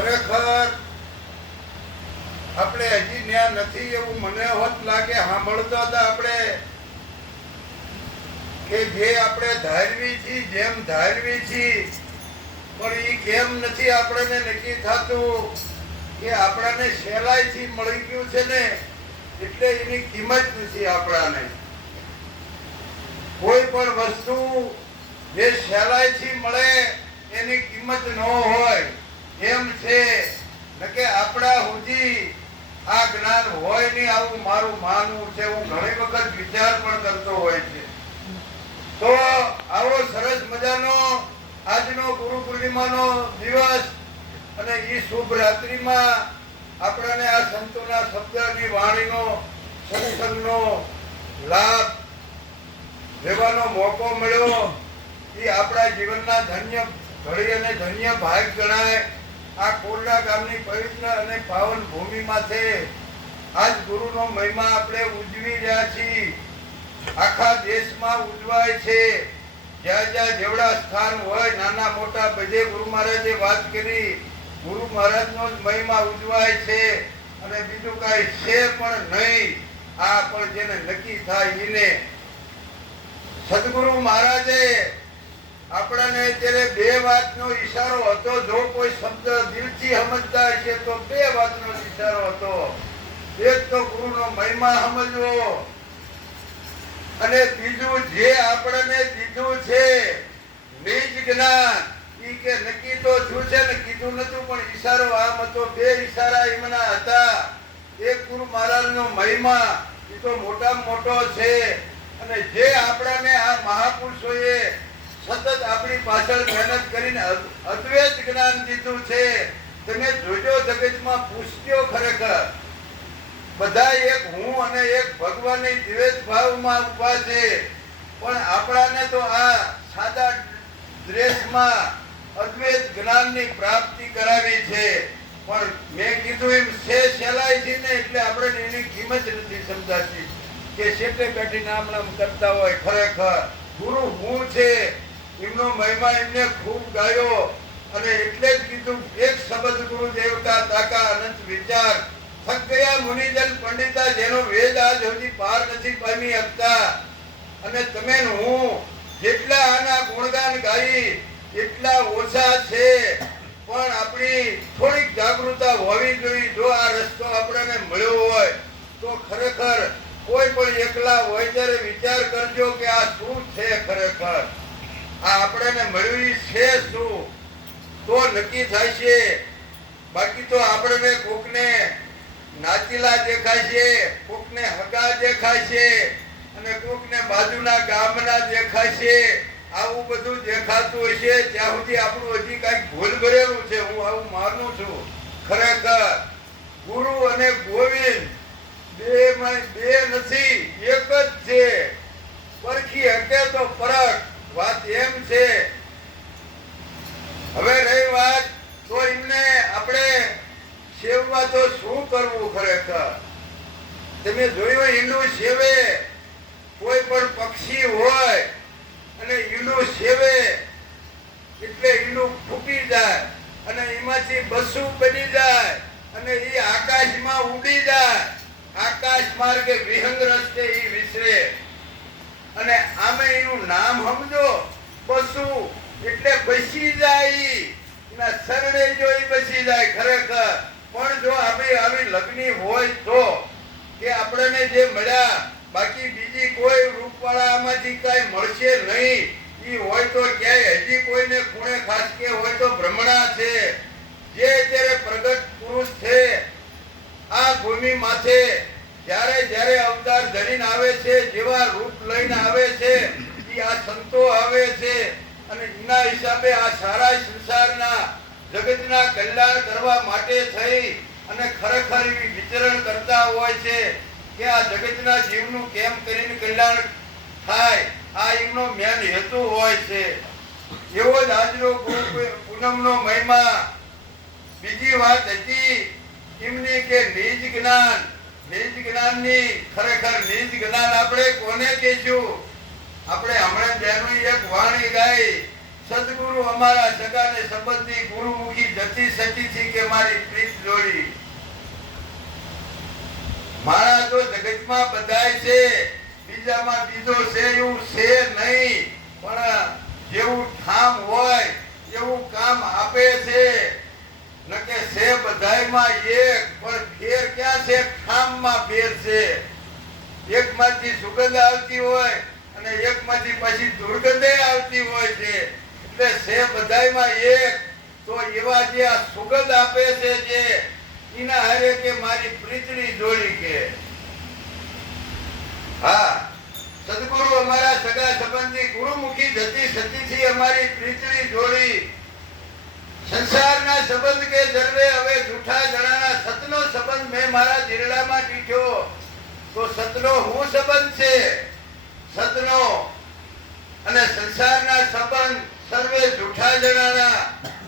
ખરેખર આપણે હજી ન્યા નથી એવું મને હોત લાગે. સાંભળતા હતા આપણે કે જે આપણે ધારવી છીએ, જેમ ધારવી છીએ, પણ એ કેમ નથી આપણને નક્કી થતું કે આપણાને સહેલાઈથી મળી ગયું છે ને એટલે એની કિંમત નથી. આપણાને કોઈ પણ વસ્તુ જે સહેલાઈથી મળે એની કિંમત ન હોય એમ છે. નકે આપણા સુધી આ જ્ઞાન હોય નહીં આવું મારું માનવું છે. હું ઘણી વખત વિચાર પણ કરતો હોય છે. તો આવો સરસ મજાનો આજનો ગુરુ પૂર્ણિમાનો દિવસ અને એ શુભ રાત્રિમાં આપણને આ સંતોના શબ્દની વાણીનો સત્સંગનો લાભ લેવાનો મોકો મળ્યો. એ આપણા જીવનના ધન્ય ઘડી અને ધન્ય ભાગ ગણાય. આ કોરડા ગામની પવિત્ર અને પાવન ભૂમિમાંથી આજ ગુરુનો મહિમા આપણે ઉજવી રહ્યા છીએ. આખા દેશમાં ઉજવાય છે. જ્યાં જ્યાં જેવડા સ્થાન હોય નાના મોટા બધે ગુરુ મહારાજે વાત કરી. ગુરુ મહારાજનો જ મહિમા ઉજવાય છે અને બીજું કાંઈ છે પણ નહીં. આ પણ જેને નક્કી થાય એને સદગુરુ મહારાજે આપણને અત્યારે બે વાતનો ઈશારો હતો. જો કોઈ શબ્દ દિલથી સમજતા હશે તો બે વાતનો ઈશારો હતો. એક તો ગુરુનો મહિમા સમજવો અને બીજું જે આપણને દીધું છે નિજ જ્ઞાન. ઈ કે નક્કી તો શું છે ને કીધું નતું પણ ઈશારો આમ હતો. બે ઈશારા એમના હતા. એક ગુરુ મહારાજનો મહિમા એ તો મોટામાં મોટો છે અને જે આપણને આ મહાપુરુષોએ સતત આપણી પાછળ મહેનત કરીને અદ્વૈત જ્ઞાન દીધું છે. તમે જોજો જગતમાં પૂછજો ખરેખર બધા એક હું અને એક ભગવાનની દ્વૈત ભાવમાં ઉભા છે. પણ આપણાને તો આ સાદા ડ્રેસમાં અદ્વૈત જ્ઞાનની પ્રાપ્તિ કરાવી છે. પણ મેં કીધું એમ છે સહેલાઈ છે ને એટલે આપણે એની કિંમત નથી સમજાતી કે શેઠે બેઠી નામ કરતા હોય. ખરેખર ગુરુ હું છે એમનો મહિમા એમને ખૂબ ગાયો અને એટલે જ કીધું એક શબ્દ ગુરુ દેવતા તાકા અનંત વિચાર થક ગયા મુનિજન પંડિતા જેનો વેદ આજ સુધી પાર નથી પામી શકતા. અને તમે હું જેટલા આના ગુણગાન ગાઈ એટલા ઓછા છે. પણ આપણી થોડીક જાગૃતતા હોવી જોઈએ. જો આ રસ્તો આપણને મળ્યો હોય તો ખરેખર કોઈ પણ એકલા હોય ત્યારે વિચાર કરજો કે આ શું છે. ખરેખર આ આપણને મળ્યું છે શું તો નક્કી થાય છે. બાકી તો આપણને કોકને નાચીલા દેખાય છે, કોકને હગા દેખાય છે અને કોકને બાજુના ગામના દેખાય છે. આવું બધું દેખાતું હશે ત્યાં સુધી આપણું હજી કઈક ભૂલ ભરેલું છે. હું આવું માનું છું. ખરેખર ગુરુ અને ગોવિંદ બે નથી એક જ છે. પરખી હકે તો પરખ. વાત એમ છે. હવે રહી વાત તો એમને આપણે સેવવા તો શું કરવું. ખરેખર તમે જોયું ઈંડું સેવે કોઈ પણ પક્ષી હોય અને ઈંડું સેવે એટલે ઈંડું ફૂટી જાય અને એમાંથી બસું બની જાય અને એ આકાશમાં ઉડી જાય. આકાશ માર્ગે વિહંગ રસ્તે એ વિસરે અને આમે એનું નામ સમજો બસું એટલે બસી જાય. એના શરણે જો એ બસી જાય. ખરેખર પણ જો આવી લગ્ની હોય તો કે આપણને જે મળ્યા બાકી બીજી કોઈ રૂપવાળા આમાંથી કઈ મળશે નહીં. એ હોય તો ક્યાંય હજી કોઈને ખૂણે ખાસ કે હોય તો ભ્રમણા છે. જે અત્યારે પ્રગટ પુરુષ છે આ ભૂમિ માથે જ્યારે જ્યારે અવતાર ધરીને આવે છે, જેવા રૂપ લઈને આવે છે એ આ સંતો આવે છે અને એના હિસાબે આ સારા સંસારના જગતના કલ્યાણ કરવા માટે થઈ અને ખરેખર એવી વિચરણ કરતા હોય છે કે આ જગતના જીવનું કેમ કરીને કલ્યાણ થાય. આ એમનો મેન હેતુ હોય છે. એવો જ આજનો પૂનમનો મહિમા. બીજી વાત હતી એમની કે નિજ જ્ઞાનની ખરેખર નિજ જ્ઞાન આપણે કોને કહેશું. આપણે હમણાં બેનું એક વાણી ગાઈ સદગુરુ અમારા સગાને સંબંધી ગુરુમુખી જતી સતીથી કે મારી પ્રીત જોડી. મારા તો જગતમાં બધાય છે, બીજામાં બીજો છે એવું છે નહીં, પણ જેવું ઠામ હોય એવું કામ આપે છે. નકે છે બધાયમાં એક, પણ ફેર ક્યાં છે? ઠામમાં ફેર છે. એકમાંથી સુગંધ આવતી હોય અને એકમાંથી પછી દુર્ગંધે આવતી હોય છે. એટલે છે બધાયમાં એક. તો એવા જે આ સુગંધ આપે છે જે એના હારે કે મારી પ્રીતની જોડી કે. હા, સદગુરુ અમારા સગા સંબંધી ગુરુમુખી જતી સતીથી અમારી પ્રીતની જોડી. સંસારના સંબંધ કે જરવે હવે જૂઠા જણાના સતનો સંબંધ મેં મારા દિરડામાં દીઠ્યો. તો સતનો હું સંબંધ છે? સતનો અને સંસારના સંબંધ સર્વે જૂઠા જણાના.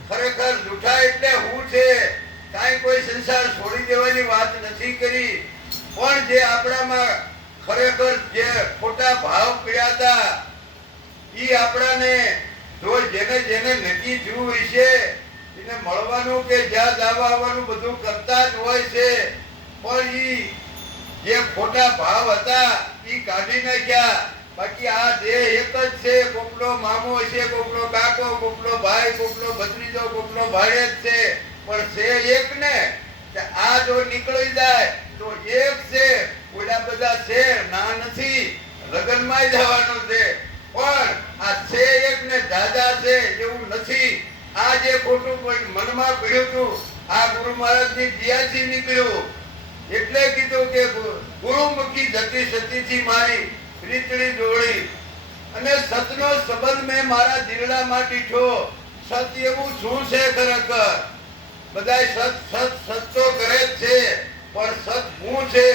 ખરેખર જૂઠા એટલે હું છે. કાંઈ કોઈ સંસાર છોડી દેવાની વાત નથી કરી, પણ જે આપણામાં ખરેખર જે ખોટા ભાવ પડ્યા હતા ઈ આપણાને જો જેને જેને નક્કી થયું હોય છે એને મળવાનું કે જ્યાં જવા આવવાનું બધું કરતા જ હોય છે. પણ ઈ જે ખોટા ભાવ હતા ઈ કાઢી નાખ્યા. બાકી આ દેહ એક જ છે. કોકનો મામો છે, કોકનો કાકો, કોકનો ભાઈ, કોકનો ભત્રીજો, કોકનો ભાડે જ છે, પણ છે એક ને. આ જો નીકળી જાય તો એક છે. ઓલા બધા છે ના નથી, લગ્નમાં જવાનું છે, પણ આ છે એક ને દાદા છે એવું નથી. આ જે ખોટું મનમાં પડ્યું હતું આ ગુરુ મહારાજની દિયાથી નીકળ્યું. એટલે કીધું કે ગુરુમુખી જતી સતીથી મારી પ્રીતની જોડી. અને સતનો સંબંધ મેં મારા દિલડામાં દીઠો. સત એવું શું છે? ખરેખર બધાય સત સત સત તો કરે જ છે, પણ સત હું છે?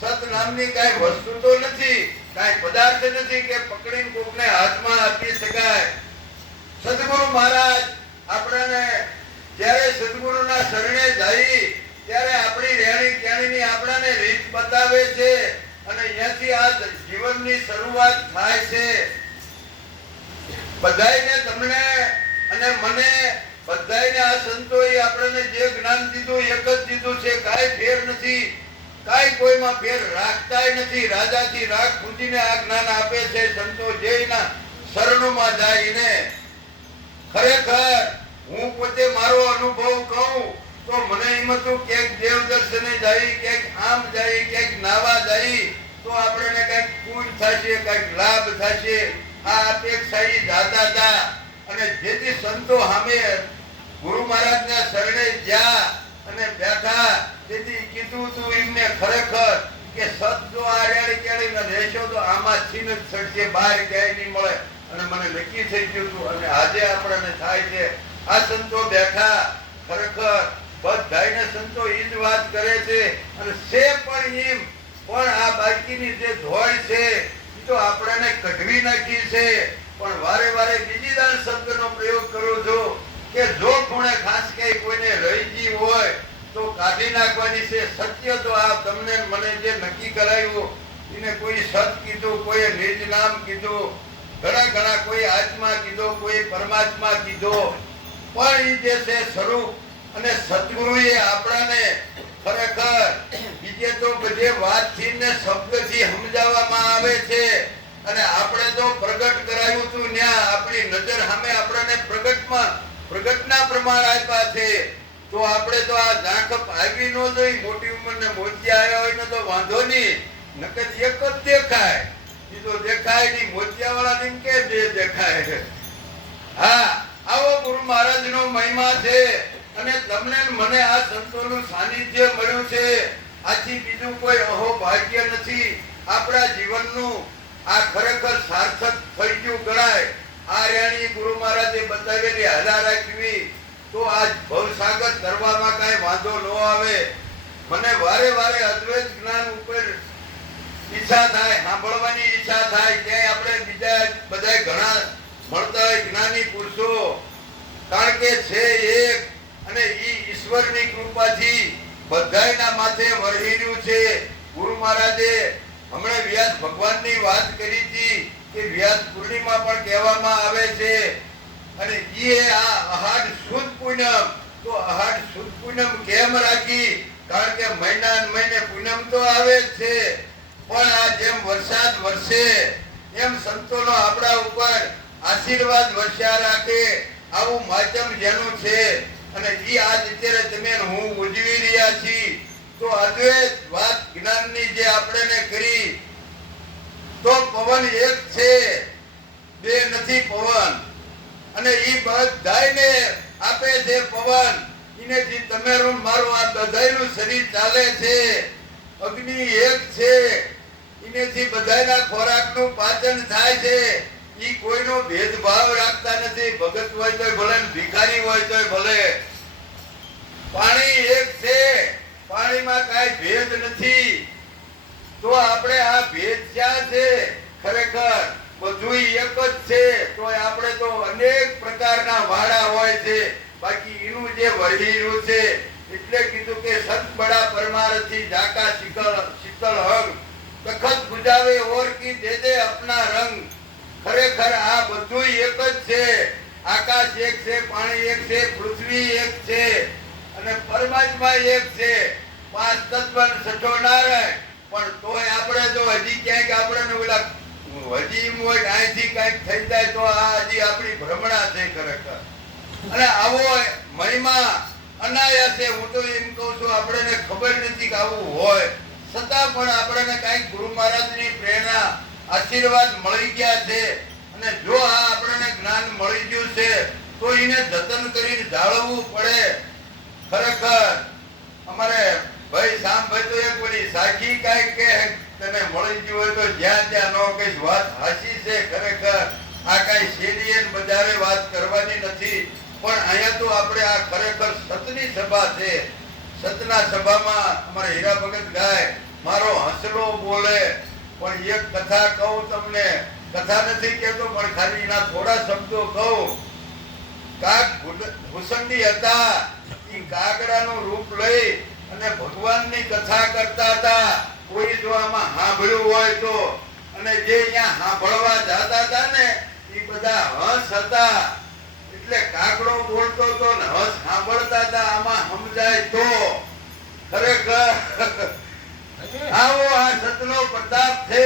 સત નામની કાંઈ વસ્તુ તો નથી, કાંઈ પદાર્થ નથી કે પકડીને કોકને હાથમાં આપી શકાય. સદગુરુ મહારાજ આપણને જ્યારે સદગુરુના શરણે જઈ ત્યારે આપણી રહેણી કહેણીની આપણને રીત બતાવે છે અને અહીંયાથી આ જીવનની શરૂઆત થાય છે. બધાયને તમને અને મને બધાયને આ સંતોએ આપણને જે જ્ઞાન દીધું એક જ દીધું છે. કાંઈ ફેર નથી, કાંઈ કોઈમાં ફેર રાખતાય નથી. રાજાથી રાગ પૂજીને આ જ્ઞાન આપે છે સંતો જેના શરણોમાં જાયને. ખરેખર હું પોતે મારો અનુભવ કહું તો મને એમ હતું ક્યાંક દેવ દર્શને જાય, ક્યાંક આમ જાય, ક્યાંક નાવા જાય તો આપણને કઈક પૂજ થશે, કઈક લાભ થશે. આ અપેક્ષાએ જાતા હતા. અને જેથી સંતો સામે ગુરુ મહારાજના શરણે જ્યાં અને બેઠા તેથી કીધું તું એમને ખરેખર કે સત જો આ રેડી કેળીને રહેશો તો આમાં છીન જ સડશે, બહાર ક્યાંય નહીં મળે. અને મને નક્કી થઈ ગયું હતું અને આજે આપણને થાય છે. આ સંતો બેઠા ખરેખર બધાયને સંતો ઈ જ વાત કરે છે. અને છે પણ એમ, પણ આ બાકીની જે ધોળ છે એ તો આપણને કઢવી નાખી છે. પણ વારે વારે બીજી દાન શબ્દનો પ્રયોગ કરું છું કે જો ખૂણે ખાસ કઈ કોઈને રહી ગઈ હોય તો કાઢી નાખવાની છે. સત્ય તો આ તમને મને જે નક્કી કરાયું એને કોઈ સત કીધું, કોઈ નિજ નામ કીધું, ઘણા ઘણા કોઈ આત્મા કીધો, કોઈ પરમાત્મા કીધો, પણ એ જે છે સ્વરૂપ અને સદગુરુએ આપણાને ખરેખર બીજે તો બધે વાતથી ને શબ્દથી સમજાવવામાં આવે છે. અને આપણે તો પ્રગટ કરાયું હતું ત્યાં આપણી નજર સામે આપણને પ્રગટના પ્રમાણ આપ્યા છે. તો આપણે તો આ ઝાંખપ આવી ન જોઈ. મોટી ઉંમરને મોતિયા આવ્યા હોય ને તો વાંધો નહીં, નકર એક જ દેખાય. એ તો દેખાય નહીં, મોતિયા વાળા ને કે દેખાય. હા, આવો ગુરુ મહારાજનો મહિમા છે. અને તમને મને આ સંતોનું સાનિધ્ય મળ્યું છે. આથી બીજું કોઈ અહોભાગ્ય નથી. આપણા જીવનનું આ ખરેખર સાર્થક થઈ ગયું ગણાય. આ રેણી ગુરુ મહારાજે બતાવેલી હલા રાખવી તો આ ભવસાગર તરવામાં કાંઈ વાંધો ન આવે. મને વારે વારે અદ્વૈત જ્ઞાન ઉપર ઈચ્છા થાય, સાંભળવાની ઈચ્છા થાય. ક્યાંય આપણે બીજા બધા ઘણા મળતા હોય જ્ઞાની પુરુષો, કારણ કે છે એક અને ઈ ઈશ્વરની કૃપાથી બધાયના માથે વરહી રહ્યું છે. ગુરુ મહારાજે હમણાં વ્યાસ ભગવાનની વાત કરી હતી કે વ્યાસ પૂર્ણિમા પણ કહેવામાં આવે છે. અને એ છીએ આ અહાડ સુદ પૂનમ. તો અહાડ સુદ પૂનમ કેમ રાખી? કારણ કે મહિના ને મહિને પૂનમ તો આવે જ છે, પણ આ જેમ વરસાદ વરસે એમ સંતોનો આપણા ઉપર આશીર્વાદ વર્ષા રાખે, આવું માધ્યમ જેનું છે અને ઈ આજ અત્યારે તમે ને હું ઉજવી રહ્યા છીએ. તો અદ્વૈત વાત જ્ઞાનની જે આપણે કરી, તો પવન એક છે, બે નથી પવન, અને ઈ બધાયને આપે છે પવન. ઇનેથી તમારું મારું આ બધાયનું શરીર ચાલે છે. અગ્નિ એક છે, ઇનેથી બધાયના ખોરાકનું પાચન થાય છે. ઈ કોઈનો ભેદભાવ રાખતા નથી, ભગત હોય તોય ભલે ને ભિખારી હોય તોય ભલે. પાણી એક છે, પાણીમાં કાંઈ ભેદ નથી. તો આપણે આ ભેદ ક્યાં છે? ખરેખર બધું એક જ છે. તો આપણે તો અનેક પ્રકારના વાડા હોય છે, બાકી એનું જે વરહીરું છે એટલે કીધું કે સંત બડા પરમારથી જાકા શીતળ હંગ તખત ગુજાવે ઓર કી દે દે અપના રંગ. ખરેખર આ બધું એક જ છે. આકાશ એક છે, પાણી એક છે, પૃથ્વી એક છે અને પરમાત્મા એક છે. પાંચ તત્વ છઠ્ઠો નારાયણ. પણ તોય આપણે જો હજી ક્યાંક આપણે ઓલા હજી એમ હોય અહીંથી કઈક થઈ જાય તો આ હજી આપણી ભ્રમણા છે ખરેખર. અને આવો મહિમા અનાયાસે, હું તો એમ કહું છું, આપણને ખબર નથી કે આવું હોય, છતાં પણ આપણને કઈક ગુરુ મહારાજની પ્રેરણા આશીર્વાદ મળી ગયા છે. અને જો આ આપણને જ્ઞાન મળી ગયું છે તો એને જતન કરીને જાળવવું પડે. ખરેખર અમારે ભાઈ શામભાઈ તો એક બોલી સાખી કાંઈ કે તને મળી ગયું હોય તો જ્યાં ત્યાં ન કઈ વાત હાસી છે. ખરેખર આ કાંઈ શેરીએ બજારે વાત કરવાની નથી, પણ અહીંયા તો આપણે આ ખરેખર સતની સભા છે. સતના સભામાં અમારે હીરા ભગત ગાય મારો હસલો બોલે. પણ એક કથા કહું તમને, કથા નથી કહેતો પણ ખાલી એના થોડા શબ્દો કહું. કાગ ભૂસંડી હતા, એ કાગડાનું રૂપ લઈ અને ભગવાનની કથા કરતા હતા. કોઈ જો આમાં સાંભળ્યું હોય તો, અને જે અહીંયા સાંભળવા જતા હતા ને એ બધા હંસ હતા. એટલે કાગડો બોલતો હતો ને હંસ સાંભળતા હતા. આમાં સમજાય તો ખરેખર આવો આ સતનો પ્રતાપ છે.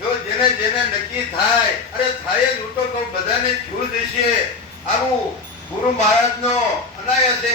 જો જેને જેને નક્કી થાય, અરે થાય જ. હું તો કહું બધાને છું જ છે. આવું ગુરુ મહારાજ નો અનાયાસે